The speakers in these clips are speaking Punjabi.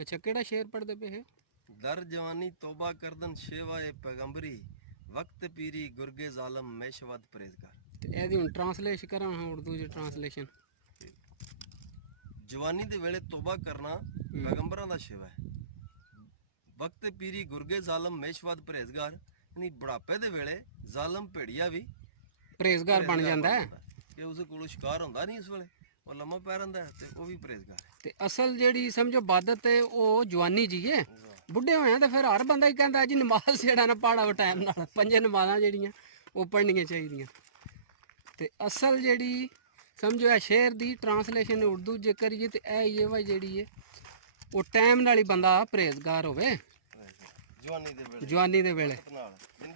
अच्छा केड़ा शेर पढ़दे पे है? दर जवानी तौबा करदन शेवाए पैगंबरी वक्त पीरी गुरगे जालम मैशवद परहेजगार। ते एदी हुन ट्रांसलेशन करा हां उर्दू च ट्रांसलेशन। जवानी दे वेले तौबा करना पैगंबरां दा शेवा है। वक्त पीरी गुरगे जालम मैशवद परहेजगार, यानी बुढ़ापे दे वेले जालम भेड़िया भी परहेजगार बन जांदा है कि उस कोल शिकार होंदा नहीं उस वेले, ਉਹ ਲੰਮਾ ਪੈ ਰਹਿੰਦਾ ਤੇ ਉਹ ਵੀ ਪਰਹੇਜ਼ਗਾਰ ਹੈ। ਤੇ ਅਸਲ ਜਿਹੜੀ ਸਮਝੋ ਇਬਾਦਤ ਹੈ ਉਹ ਜਵਾਨੀ ਜੀ ਹੈ। ਬੁੱਢੇ ਹੋਇਆ ਤਾਂ ਫਿਰ ਹਰ ਬੰਦਾ ਹੀ ਕਹਿੰਦਾ ਜੀ ਨਮਾਜ਼ ਜਿਹੜਾ ਨਾ ਪੜਾਓ ਟਾਈਮ ਨਾਲ, ਪੰਜੇ ਨਮਾਜ਼ਾਂ ਜਿਹੜੀਆਂ ਉਹ ਪੜ੍ਹਨੀਆਂ ਚਾਹੀਦੀਆਂ। ਤੇ ਅਸਲ ਜਿਹੜੀ ਸਮਝੋ ਇਹ ਸ਼ੇਰ ਦੀ ਟਰਾਂਸਲੇਸ਼ਨ ਉਰਦੂ ਜੇ ਕਰੀਏ ਤੇ ਇਹ ਵਾ ਜਿਹੜੀ ਹੈ ਉਹ ਟਾਈਮ ਨਾਲ ਹੀ ਬੰਦਾ ਪਰਹੇਜ਼ਗਾਰ ਹੋਵੇ ਜਵਾਨੀ ਦੇ ਵੇਲੇ।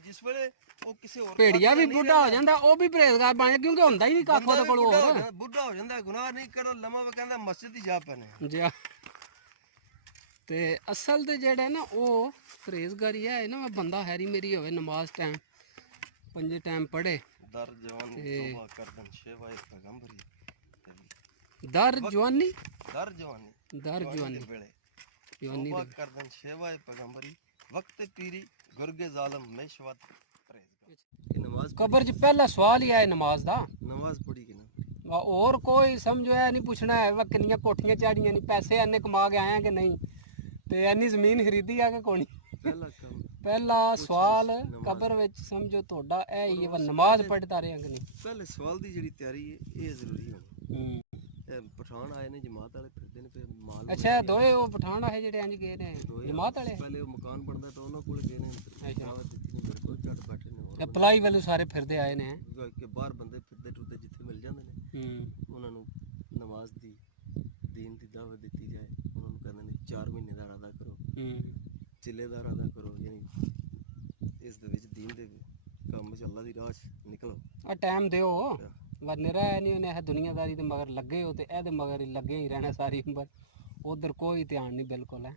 ਜਿਸ ਵੇਲੇ ਉਹ ਕਿਸੇ ਹੋਰ ਭੇੜੀਆ ਵੀ ਬੁੱਢਾ ਹੋ ਜਾਂਦਾ ਉਹ ਵੀ ਪਰਹੇਜ਼ਗਾਰ ਬਣ ਜਾਂਦਾ ਕਿਉਂਕਿ ਹੁੰਦਾ ਹੀ ਨਹੀਂ ਕੱਖ ਉਹਦੇ ਕੋਲ ਹੋਰ। ਬੁੱਢਾ ਹੋ ਜਾਂਦਾ ਗੁਨਾਹ ਨਹੀਂ ਕਰੋ ਲੰਮਾ ਕਹਿੰਦਾ ਮਸਜਿਦ ਹੀ ਜਾ ਪੈਣੇ ਜੀ। ਤੇ ਅਸਲ ਤੇ ਜਿਹੜਾ ਨਾ ਉਹ ਪਰਹੇਜ਼ਗਾਰੀ ਹੈ ਨਾ ਬੰਦਾ ਹੈਰੀ ਮੇਰੀ ਹੋਵੇ ਨਮਾਜ਼ ਟਾਈਮ ਪੰਜੇ ਟਾਈਮ ਪੜ੍ਹੇ। ਦਰ ਜਵਾਨੀ ਤੌਬਾ ਕਰਦਨ ਸ਼ੇਵਾਏ ਪੈਗੰਬਰੀ ਦਰ ਜਵਾਨੀ ਦਰ ਜਵਾਨੀ ਦਰ ਜਵਾਨੀ ਜਵਾਨੀ ਤੌਬਾ ਕਰਦਨ ਸ਼ੇਵਾਏ ਪੈਗੰਬਰੀ वक्त पीरी गुरगे जालम मैशवत परहेजगार। नमाज कब्र च पहला सवाल ही है नमाज दा। नमाज पढ़ी कि ना और कोई समझो है नहीं पूछना है वा किन्नियां कोठियां चाड़ियां नहीं पैसे इन्ने कमा के आए कि नहीं ते इन्नी जमीन खरीदी है कि कोनी। पहला सवाल कब्र विच समझो तोड़ा है ही वा नमाज पढ़ता रहे कि नहीं। पहले सवाल दी जेहड़ी तैयारी है ये जरूरी है। पठान आए ने जमात वाले फिरदे ने फिर माल। अच्छा दोए वो पठान आए जेड़े इंज गए ने जमात वाले पहले वो मकान बनदा तो उन्हां कोल गए ने। अच्छा बैठे ने अप्लाई वाले सारे फिरदे आए ने कि बाहर बंदे फिरदे टुरदे जिथे मिल जांदे ने उन्हां नु नमाज दी दीन दी दावत दित्ती जाए। उन्हां नु कहंदे ने 4 महीने दा अदा करो चिल्लेदार अदा करो, यानी इस दे विच दीन दे ਕੰਮ ਵਿੱਚ ਅੱਲਾ ਦੀ ਰਾਹ 'ਚ ਨਿਕਲੋ ਆ ਟਾਈਮ ਦਿਓ ਵਰਨੇਰਾ ਨਹੀਂ ਉਹਨੇ ਇਹ ਦੁਨੀਆਦਾਰੀ ਦੇ ਮਗਰ ਲੱਗੇ ਹੋ ਤੇ ਇਹਦੇ ਮਗਰ ਹੀ ਲੱਗੇ ਹੀ ਰਹਿਣਾ ਸਾਰੀ ਉਮਰ। ਉਧਰ ਕੋਈ ਧਿਆਨ ਨਹੀਂ ਬਿਲਕੁਲ ਹੈ।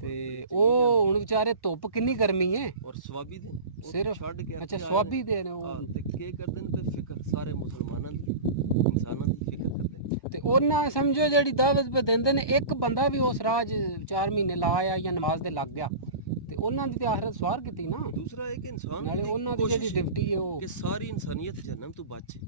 ਤੇ ਉਹ ਹੁਣ ਵਿਚਾਰੇ ਧੁੱਪ ਕਿੰਨੀ ਗਰਮੀ ਹੈ ਔਰ ਸਵਾਬੀ ਦੇ ਸਿਰਫ ਛੱਡ ਕੇ ਅੱਛਾ ਸਵਾਬੀ ਦੇ ਨੇ ਉਹ ਤੇ ਕੀ ਕਰਦੇ ਨੇ ਤੇ ਫਿਕਰ ਸਾਰੇ ਮੁਸਲਮਾਨਾਂ ਦੀ ਇਨਸਾਨਾਂ ਦੀ ਫਿਕਰ ਕਰਦੇ ਨੇ। ਤੇ ਉਹਨਾਂ ਸਮਝੋ ਜਿਹੜੀ ਦਾਵਤ ਪੇ ਦਿੰਦੇ ਨੇ ਇੱਕ ਬੰਦਾ ਵੀ ਉਸ ਰਾਜ 4 ਮਹੀਨੇ ਲਾਇਆ ਜਾਂ ਨਮਾਜ਼ ਤੇ ਲੱਗ ਗਿਆ ਤੇ ਉਹਨਾਂ ਦੀ ਤੇ ਆਖਰਤ ਸਵਾਰ ਕੀਤੀ ਨਾ। ਦੂਸਰਾ ਇੱਕ ਇਨਸਾਨ ਨਾਲੇ ਉਹਨਾਂ ਦੀ ਜਿਹੜੀ ਡਿਊਟੀ ਹੈ ਉਹ ਕਿ ਸਾਰੀ ਇਨਸਾਨੀਅਤ ਜਹਨਮ ਤੋਂ ਬਚੇ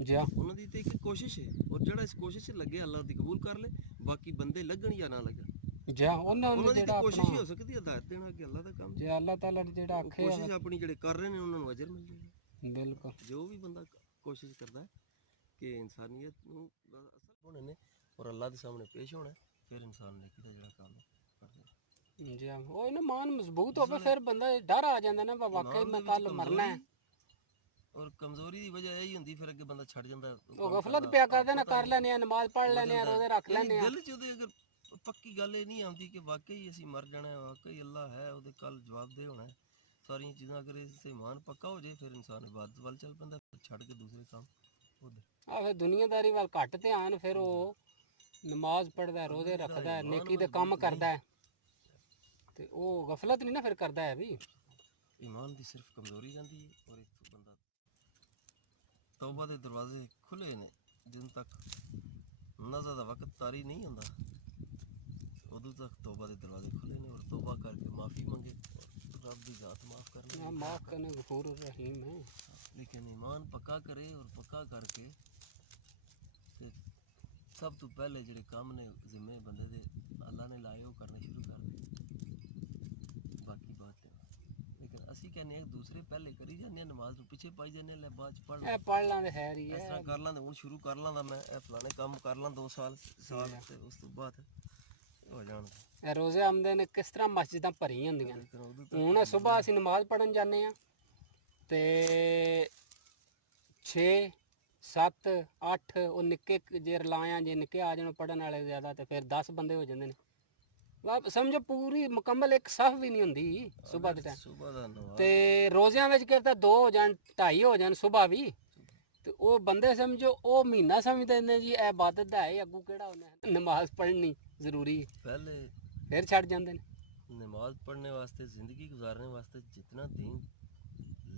ਜੀ। ਉਹਨਾਂ ਦੀ ਤੇ ਇੱਕ ਕੋਸ਼ਿਸ਼ ਹੈ ਔਰ ਜਿਹੜਾ ਇਸ ਕੋਸ਼ਿਸ਼ 'ਚ ਲੱਗੇ ਅੱਲਾ ਦੀ ਕਬੂਲ ਕਰ ਲੇ। ਬਾਕੀ ਬੰਦੇ ਲੱਗਣ ਜਾਂ ਨਾ ਲੱਗਣ ਜੀ ਉਹਨਾਂ ਨੂੰ ਜਿਹੜਾ ਕੋਸ਼ਿਸ਼ ਹੀ ਹੋ ਸਕਦੀ ਹੈ ਹਦਾਇਤ ਦੇਣਾ ਕਿ ਅੱਲਾ ਦਾ ਕੰਮ ਜੇ ਅੱਲਾ ਤਾਲਾ ਜਿਹੜਾ ਆਖੇ ਕੋਸ਼ਿਸ਼ ਆਪਣੀ ਜਿਹੜੇ ਕਰ ਰਹੇ ਨੇ ਉਹਨਾਂ ਨੂੰ ਅਜਰ ਮਿਲ ਜਾਏਗਾ। ਬਿਲਕੁਲ ਜੋ ਵੀ ਬੰਦਾ ਕੋਸ਼ਿਸ਼ ਕਰਦਾ ਹੈ ਕਿ ਇਨਸਾਨੀਅਤ ਨੂੰ ਅਸਲ ਹੋਣੇ ਨੇ ਔਰ ਅੱਲਾ ਦੇ ਸਾਹਮਣੇ ਪੇਸ਼ ਹੋਣਾ ਫਿਰ ਇਨਸਾਨ ਨੇ ਕਿਹਦਾ ਜਿਹੜਾ ਕੰਮ ਕਰਦਾ ਜੀ। ਉਹ ਨਾ ਮਾਨ ਮਜ਼ਬੂਤ ਹੋਵੇ ਫਿਰ ਬੰਦਾ ਡਰ ਆ ਜਾਂਦਾ ਨਾ ਵਾਕਈ ਮੈਂ ਕੱਲ ਮਰਨਾ ਹੈ। ਔਰ ਕਮਜ਼ੋਰੀ ਦੀ ਵਜ੍ਹਾ ਇਹੀ ਹੁੰਦੀ ਫਿਰ ਅੱਗੇ ਬੰਦਾ ਛੱਡ ਜਾਂਦਾ। ਉਹ ਗਫਲਤ ਪਿਆ ਕਰਦੇ ਨਾ ਕਰ ਲੈਨੇ ਆ ਨਮਾਜ਼ ਪੜ੍ਹ ਲੈਨੇ ਆ ਰੋਜ਼ੇ ਰੱਖ ਲੈਨੇ ਆ। ਦਿਲ 'ਚ ਉਹਦੇ ਅਗਰ ਪੱਕੀ ਗੱਲ ਇਹ ਨਹੀਂ ਆਉਂਦੀ ਕਿ ਵਾਕਈ ਅਸੀਂ ਮਰ ਜਾਣਾ ਹੈ, ਵਾਕਈ ਅੱਲਾ ਹੈ ਉਹਦੇ ਕੱਲ ਜਵਾਬ ਦੇ ਹੋਣਾ ਸਾਰੀਆਂ ਚੀਜ਼ਾਂ। ਅਗਰ ਇਸ ਇਮਾਨ ਪੱਕਾ ਹੋ ਜਾਏ ਫਿਰ ਇਨਸਾਨ ਇਬਾਦਤ ਵੱਲ ਚੱਲ ਪੈਂਦਾ ਛੱਡ ਕੇ ਦੂਸਰੇ ਕੰਮ ਉਧਰ। ਆ ਫਿਰ ਦੁਨੀਆਦਾਰੀ ਵੱਲ ਘੱਟ ਧਿਆਨ ਫਿਰ ਉਹ ਨਮਾਜ਼ ਪੜ੍ਹਦਾ ਰੋਜ਼ੇ ਰੱਖਦਾ ਨੇਕੀ ਦੇ ਕੰਮ ਕਰਦਾ ਤੇ ਉਹ ਗਫਲਤ ਨਹੀਂ ਨਾ ਫਿਰ ਕਰਦਾ ਹੈ ਵੀ। ਈਮਾਨ ਦੀ ਸਿਰਫ ਕਮਜ਼ੋਰੀ ਰਹਿੰਦੀ ਹੈ ਔਰ ਇੱਕ ਬੰਦਾ ਤੌਬਾ ਦੇ ਦਰਵਾਜ਼ੇ ਖੁੱਲੇ ਨੇ ਜਿੰਨ ਤੱਕ ਨਜ਼ਰ ਦਾ ਵਕਤ ਤਾਰੀ ਨਹੀਂ ਹੁੰਦਾ ਉਦੋਂ ਤੱਕ ਤੌਬਾ ਦੇ ਦਰਵਾਜ਼ੇ ਖੁੱਲੇ ਨੇ ਔਰ ਤੌਬਾ ਕਰਕੇ ਮਾਫੀ ਮੰਗੇ ਰੱਬ ਦੀ ਜ਼ਾਤ ਮਾਫ ਕਰਨਾ ਮਾਫ ਕਰਨਾ ਗਫੂਰ ਰਹੀਮ ਹੈ। लेकिन ईमान पक्का करे और पक्का करके ते सब तो पहले जेडे काम ने जिम्मे बंदे दे अल्लाह ने लाए वो करने शुरू कर दे। बाकी बात है लेकिन असी कहने एक दूसरे पहले करी जाने नमाज तो पीछे पाई जाने ले बाद पढ़ लांदे है ही है इस तरह कर लांदे हुन शुरू कर लांदा मैं ए फलाने काम कर लां 2 साल ते उस तो बाद हो जाण। रोजे आमदे ने किस तरह मस्जिदां भरी होंदियां हुन सुबह असी नमाज पढ़न जाने आ ते 6 7 8 ਉਹ ਨਿੱਕੇ ਜੇ ਰਲਾਇਆ ਜੇ ਨਿੱਕੇ ਆ ਜਾਣ ਪੜਨ ਵਾਲੇ ਜ਼ਿਆਦਾ ਤੇ ਫਿਰ 10 ਬੰਦੇ ਹੋ ਜਾਂਦੇ ਨੇ। ਸਮਝੋ ਪੂਰੀ ਮੁਕੰਮਲ ਇੱਕ ਸਫ ਵੀ ਨਹੀਂ ਹੁੰਦੀ ਸਵੇਰ ਦੇ ਟਾਈਮ ਤੇ ਰੋਜ਼ਿਆਂ ਵਿੱਚ ਕਿਤੇ 2 ਹੋ ਜਾਣ 2.5 ਹੋ ਜਾਣ ਸਵੇਰ ਵੀ ਤੇ ਉਹ ਬੰਦੇ ਸਮਝੋ ਉਹ ਮਹੀਨਾ ਸਮਝਦੇ ਨੇ ਜੀ ਇਹ ਇਬਾਦਤ ਦਾ ਹੈ ਅੱਗੂ ਕਿਹੜਾ ਉਹਨੇ ਨਮਾਜ਼ ਪੜ੍ਹਨੀ ਜ਼ਰੂਰੀ ਪਹਿਲੇ ਫਿਰ ਛੱਡ ਜਾਂਦੇ ਨੇ। ਨਮਾਜ਼ ਪੜ੍ਹਨੇ ਵਾਸਤੇ ਜ਼ਿੰਦਗੀ ਗੁਜ਼ਾਰਨੇ ਵਾਸਤੇ ਜਿੰਨਾ ਦੀਨ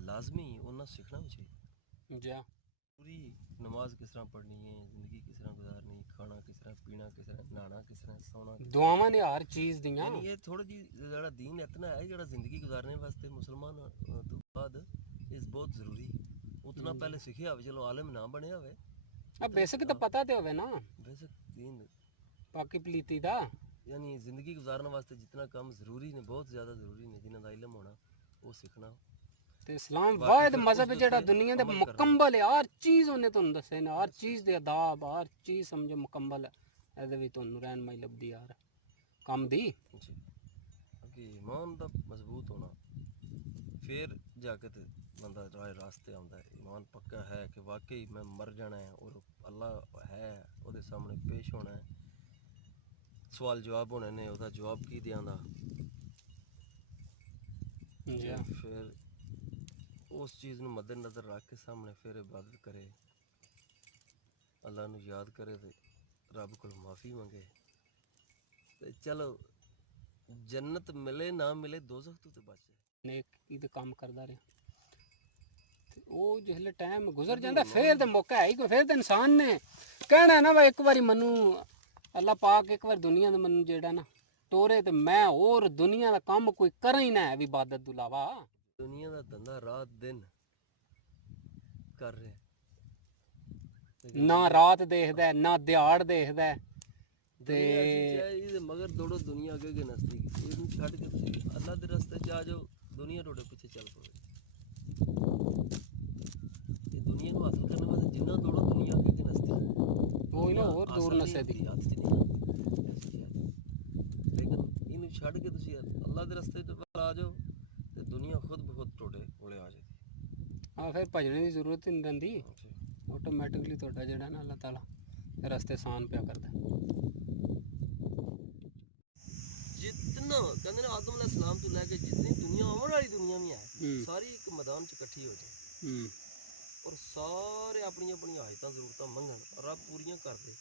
लाजमी उन्ना सीखना भी चाहिए। जी। पूरी नमाज किस तरह पढ़नी है, ज़िंदगी किस तरह गुजारनी, खाना किस तरह, पीना किस तरह, नहाना किस तरह, सोना किस तरह। ਦੁਆਵਾਂ ਨੇ ਹਰ ਚੀਜ਼ ਦੀਆਂ यानी ये थोड़ी जी जरा दीन इतना है जरा ज़िंदगी गुजारने वास्ते मुसलमान तो बाद इस बहुत ज़रूरी उतना पहले सीखे होवे, चलो आलिम ना बने होवे, ਆ ਬੇਸਿਕ ਤਾਂ ਪਤਾ ਤੇ ਹੋਵੇ ਨਾ वैसे दीन ਬਾਕੀ ਪਲੀਤੀ ਦਾ यानी ज़िंदगी गुजारने वास्ते जितना काम ज़रूरी ने, बहुत ज़्यादा ज़रूरी ने, जिन्हों का इलम होना वो सीखना। ਤੇ ਇਸਲਾਮ ਬਾਕੀ ਵਾਹਿਦ ਫਿਰ ਮਜ਼ਹਬ ਉਸ ਜਿਹੜਾ ਤੇ ਦੁਨੀਆ ਦੇ ਅਮਲ ਕਰਨਾ। ਮੁਕੰਮਲ ਹੈ ਹਰ ਚੀਜ਼ ਉਹਨੇ ਤੁਹਾਨੂੰ ਦੱਸੇ ਨੇ ਹਰ ਚੀਜ਼ ਦੇ ਆਦਾਬ ਹਰ ਚੀਜ਼ ਸਮਝੋ ਮੁਕੰਮਲ ਹੈ ਇਹਦੇ ਵਿੱਚ ਤੁਹਾਨੂੰ ਰਹਿਨਮਾਈ ਲੱਭਦੀ ਯਾਰ ਕੰਮ ਦੀ जी अगे ईमान का मजबूत होना फिर जाके ते बंदा रास्ते आंदा है। ईमान पक्का है कि वाकई मैं मर जाना है और अल्लाह है ਉਹਦੇ सामने पेश होना है, सवाल जवाब होने ने, ਉਹਦਾ जवाब की देंदा ਜੀ फिर उस चीज़ ਨੂੰ मद्देनज़र रख के सामने फिर इबादत करे, अल्लाह ਨੂੰ याद करे ते रब को माफ़ी मंगे ते चलो जन्नत मिले ना मिले दोज़ख तो बच जाए। ਨੇਕ ਇਹਦੇ ਕੰਮ ਕਰਦਾ ਰਿਹਾ ਤੇ ਉਹ ਜਿਹਲੇ ਟਾਈਮ ਗੁਜ਼ਰ ਜਾਂਦਾ ਫੇਰ ਤੇ ਮੌਕਾ ਹੈ ਹੀ ਕੋਈ, ਫੇਰ ਤੇ ਇਨਸਾਨ ਨੇ ਕਹਿਣਾ ਨਾ ਵਾ ਇੱਕ ਵਾਰੀ ਮੈਨੂੰ ਅੱਲਾਹ ਪਾਕ ਇੱਕ ਵਾਰ ਦੁਨੀਆ ਦੇ ਮੈਨੂੰ ਜਿਹੜਾ ਨਾ ਟੋਰੇ ਤੇ ਮੈਂ ਹੋਰ ਦੁਨੀਆ ਦਾ ਕੰਮ ਕੋਈ ਕਰਾਂ ਹੀ ਨਾ ਹੈ ਵੀ ਇਬਾਦਤ ਤੋਂ ਇਲਾਵਾ दुनिया का धंधा रात दिन कर रहे ਨਾ ਰਾਤ ਦੇਖਦਾ ਨਾ ਦਿਹਾੜ ਦੇਖਦਾ ਤੇ ਇਹਦੇ ਮਗਰ ਦੌੜੋ, ਦੁਨੀਆ ਅੱਗੇ ਅੱਗੇ ਨਸਦੀ, ਇਹਨੂੰ ਛੱਡ ਕੇ ਤੁਸੀਂ ਅੱਲਾ ਦੇ ਰਸਤੇ 'ਚ ਆ ਜਾਓ, ਦੁਨੀਆ ਤੁਹਾਡੇ ਪਿੱਛੇ ਚੱਲ ਪਵੇ। ਇਹ ਦੁਨੀਆ ਨੂੰ ਹਾਸਲ ਕਰਨ ਵਾਸਤੇ ਜਿੰਨਾ ਦੌੜੋ ਦੁਨੀਆ ਅੱਗੇ ਅੱਗੇ ਨਸਦੀ, ਉਹ ਨਾ ਹੋਰ ਦੂਰ ਨਸੇ ਦੀ ਹੱਥ 'ਚ ਨਹੀਂ ਆਉਂਦੀ। ਲੇਕਿਨ ਇਹਨੂੰ ਛੱਡ ਕੇ ਤੁਸੀਂ ਅੱਲਾ ਦੇ ਰਸਤੇ 'ਚ ਆ ਜਾਓ ਤੇ ਦੁਨੀਆ ਖੁਦ ਬਖੁਦ ਤੁਹਾਡੇ ਕੋਲੇ ਆ ਜਾਏਗੀ। ਆ ਫਿਰ ਭਜਣੇ ਦੀ ਜ਼ਰੂਰਤ ਹੀ ਨਹੀਂ ਰਹਿੰਦੀ, ਆਟੋਮੈਟਿਕਲੀ ਤੁਹਾਡਾ ਜਿਹੜਾ ਨਾ ਅੱਲਾਹ ਤਾਲਾ ਰਸਤੇ ਆਸਾਨ ਪਿਆ ਕਰਦਾ। जितना कहते ना आदम अलैहिस्सलाम तो लेके जितनी दुनिया आने वाली दुनिया में है सारी एक मैदान च इकट्ठी हो जाए और सारे अपनी अपनी हाजत जरूरत मंगन रब पूरियां कर दे।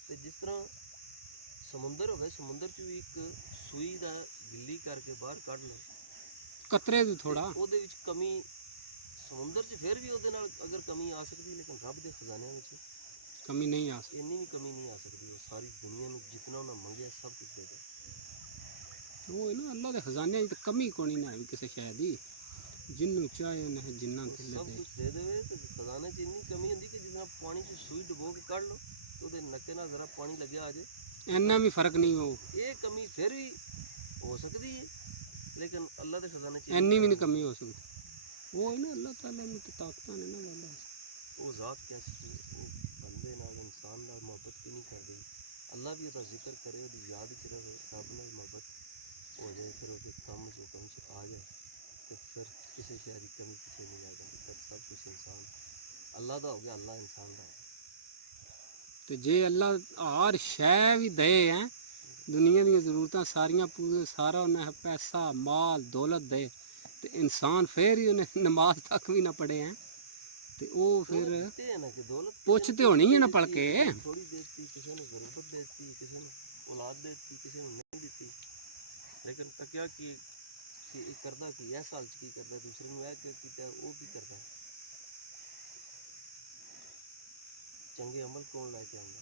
ते जिस तरह समुंदर हो, समुंदर च भी एक सूई का गिल्ली करके बाहर कढ़ लो ਕਤਰੇ ਦੀ ਥੋੜਾ ਉਹਦੇ ਵਿੱਚ कमी समुंदर च फिर भी ਉਹਦੇ ਨਾਲ अगर कमी आ सकती, लेकिन रब के खजानिਆਂ ਵਿੱਚ ਕਮੀ ਨਹੀਂ ਆ ਸਕਦੀ। ਇੰਨੀ ਵੀ कमी नहीं आ सकती। वो सारी दुनिया में जितना उन्हें मंगे सब कुछ दे दे। ਉਹ ਹੈ ਨਾ ਅੱਲਾਹ ਦੇ ਖਜ਼ਾਨਿਆਂ 'ਚ ਤਾਂ ਕਮੀ ਕੋਈ ਨਾ ਹੈ ਕਿਸੇ ਸ਼ੈ ਦੀ, ਜਿੰਨੂੰ ਚਾਹੇ ਉਹਨੇ ਜਿੰਨਾ वो ਦਿਲ सब ਦੇ। कुछ दे देवे तो खजाने च इन्नी कमी होंदी कि जिस तरह पानी च सूई डुबो के कढ़ लो तो ਉਹਦੇ ਨੱਕੇ ਨਾਲ ਜ਼ਰਾ ਪਾਣੀ ਲੱਗਿਆ ਆ ਜੇ, ਇੰਨਾ ਵੀ ਫਰਕ ਨਹੀਂ ਹੋ, ਇਹ कमी फिर भी हो सकती है, लेकिन अल्लाह के खजाने च ਇੰਨੀ ਵੀ ਨਹੀਂ ਕਮੀ ਹੋ ਸਕਦੀ। ਉਹ ਹੈ ਨਾ ਅੱਲਾਹ ਤਾਲਾ ਨੂੰ ਤਾਂ ਤਾਕਤਾਂ ਨੇ ਨਾ ਵਾਲਾ। वो ज़ात कैसी है, वो बंदे नाल इंसान नाल मोहब्बत की नहीं करती। अल्लाह भी उसका जिक्र करे, उसकी याद च रहे, रब नाल मोहब्बत हो जाए, फिर उसके कम च हुक्म च आ जाए तो फिर किसी शय की कमी किसी नहीं रह जाती। फिर सब कुछ इंसान अल्लाह का हो गया, अल्लाह इंसान का हो गया। ਤੇ ਜੇ ਅੱਲਾਹ ਹਰ ਸ਼ੈ ਵੀ ਦੇ ਹੈ ਦੁਨੀਆ ਦੀਆਂ ਜ਼ਰੂਰਤਾਂ ਸਾਰੀਆਂ ਪੂਰੇ ਸਾਰਾ ਉਹਨੇ ਪੈਸਾ ਮਾਲ ਦੌਲਤ ਦੇ ਤੇ ਇਨਸਾਨ ਫੇਰ ਹੀ ਉਹਨੇ ਨਮਾਜ਼ ਤੱਕ ਵੀ ਨਾ ਪੜ੍ਹੇ ਹੈ ਤੇ ਉਹ ਫਿਰ ते है ना कि दौलत ਪੁੱਛ ਤੇ ਹੋਣੀ ਹੈ ਨਾ ਪੜ ਕੇ। थोड़ी देती, किसी ने गुरबत देती, किसी ने औलाद देती, किसी ने नहीं देती, लेकिन तकिया कि एक करदा कि इस हाल च की करदा, दूसरे ने वह किया वो की करदा, चंगे अमल कौन लैके आंदा,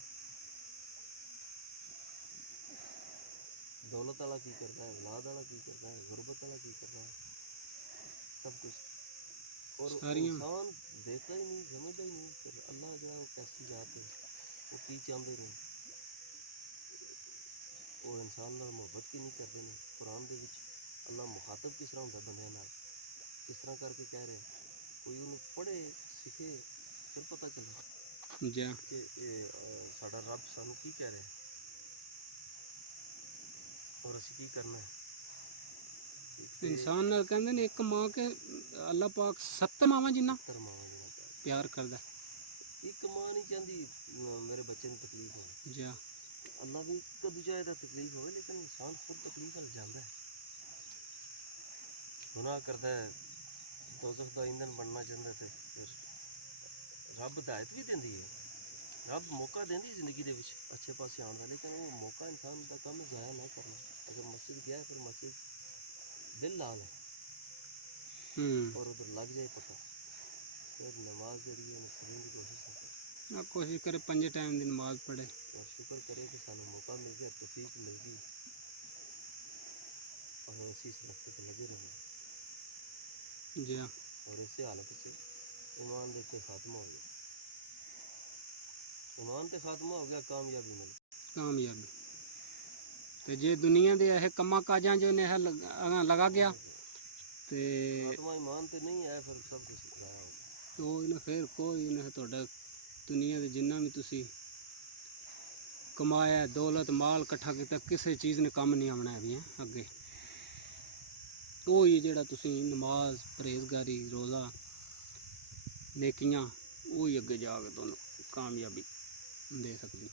दौलत वाला की करदा है, औलाद वाला की करदा है, गुरबत वाला की करदा है, सब कुछ। और सारियां इंसान देखता ही नहीं, समझता ही नहीं फिर अल्लाह जो है वो कैसी जात है, वो की चाहते ने, वो इंसान नाल मोहब्बत की नहीं करते हैं। कुरान दे विच अल्लाह मुखातब किस तरह होंदा बंदे नाल, किस तरह करके कह रहे, कोई उन्हें पढ़े सीखे फिर पता चले ਜਾ कि साडा रब सानू की कह रहा है और असीं की करना है। ते ਇਨਸਾਨ ਨਾਲ ਕਹਿੰਦੇ ਨੇ ਇੱਕ ਮਾਂ ਕੇ ਅੱਲਾਹ ਪਾਕ 7 ਮਾਵਾਂ ਜਿੰਨਾ तरमावा देना चाहिए। ਪਿਆਰ ਕਰਦਾ। एक मां नहीं चाहती मेरे बच्चे को तकलीफ हो, ਜਾ अल्लाह भी कदू चाहे तो तकलीफ हो, लेकिन इंसान खुद तकलीफ हल जाता है, गुनाह करता है, दोज़ख का ईंधन बनना चाहता है, तो फिर रब हिदायत भी देंदी है, रब मौका देंदी जिंदगी दे विच अच्छे पासे आने का, लेकिन वो मौका इंसान का कम जाया ना करना। अगर मस्जिद गया फिर मस्जिद दिल ला ले ਹੂੰ और उधर लग जाए पता फिर नमाज जड़ी है सभी की कोशिश करे ना कोशिश करे 5 टाइम की नमाज पढ़े। और शुक्र करे कि सानू मौका मिल गया, तौफीक मिल गई और इसी इस रस्ते पर लगे रहें। जी हाँ। और इसी हालत से ईमान देते खात्मा हो गया, ईमान ते खात्मा हो गया, कामयाबी मिल गई। कामयाबी ਤੇ ਜੇ ਦੁਨੀਆ ਦੇ ਇਹ ਕੰਮਾਂ ਕਾਜਾਂ 'ਚ ਨੇ ਲਗਾ ਗਿਆ ਤੇ खात्मा ईमान ते नहीं है, फिर सब कुछ ज़ाया हो गया। ਉਹ ਨਾ ਫਿਰ ਕੋਈ ਨਾ ਤੁਹਾਡਾ ਦੁਨੀਆ ਦੇ ਜਿੰਨਾ ਵੀ ਤੁਸੀਂ ਕਮਾਇਆ ਦੌਲਤ ਮਾਲ ਇਕੱਠਾ ਕੀਤਾ ਕਿਸੇ ਚੀਜ਼ ਨੇ ਕੰਮ ਨਹੀਂ ਆਉਣਾ ਵੀ ਅੱਗੇ। ਉਹ ਹੀ ਜਿਹੜਾ ਤੁਸੀਂ ਨਮਾਜ਼ ਪਰਹੇਜ਼ਗਾਰੀ ਰੋਜ਼ਾ ਨੇਕੀਆਂ ਉਹ ਹੀ ਅੱਗੇ ਜਾ ਕੇ ਤੁਹਾਨੂੰ ਕਾਮਯਾਬੀ ਦੇ ਸਕਦੀ।